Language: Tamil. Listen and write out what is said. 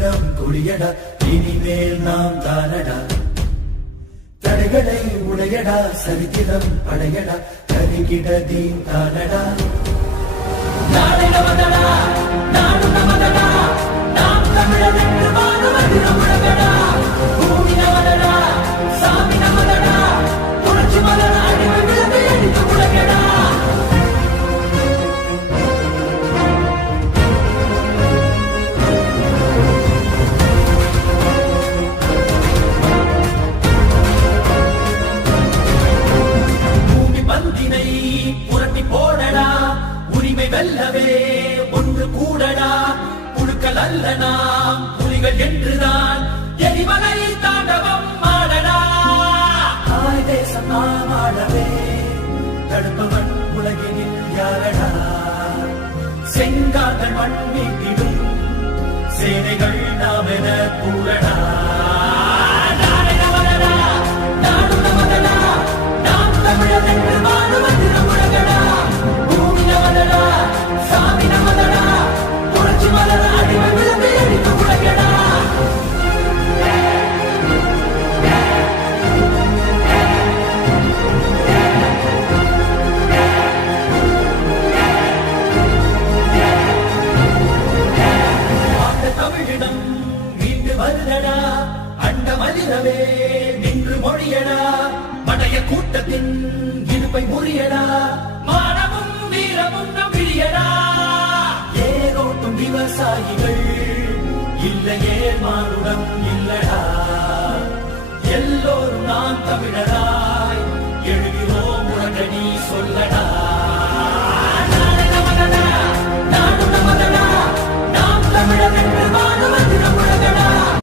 நம் கொடியடா, இனிமேல் நாம் தானடா. தடைகளை உடையடா, சரித்திரம் படையடா, கருகிட தீன் தானடா. நாளை நமதடா, நாடு நமதடா, நாம் தமிழர் என்று வாழுவது நம்முடையடா. பூமி நமதடா, சாமி நமதடா, புரட்சி மலர் அடிமை விழுந்து எரித்து உலகடா. புரட்டி போடடா, உரிமை வெல்லவே ஒன்று கூடடா. புழுக்கள் அல்ல நாம் புலிகள் என்றுதான் எரிமலை தாண்டவம் ஆடடா. தாய் தேசம் நாம் ஆடவே தடுப்பவன் உலகினில் யாரடா. செங்கார்கள் மண் மீட்டிடும் சேனைகள் நாம் என கூறடா. தமிழர் என்று வாழுவது நம்முடையடா. பூமி நமதடா, சாமி நமதடா, புரட்சி மலர் அடிமை விழுந்து எரித்து உலகடா. அந்த தமிழிடம் மீண்டு வருதடா, அண்ட மலிரவே நின்று மொழியடா. படைய கூட்டத்தின் இருப்பை முறியடா, மானமும் வீரமும் நம் விழியடா. ஏரோட்டும் விவசாயிகள் இல்லையே மானுடம் இல்லடா. எல்லோரும் நாம் தமிழராய் எழுகிறோம் உலக நீ சொல்லடா.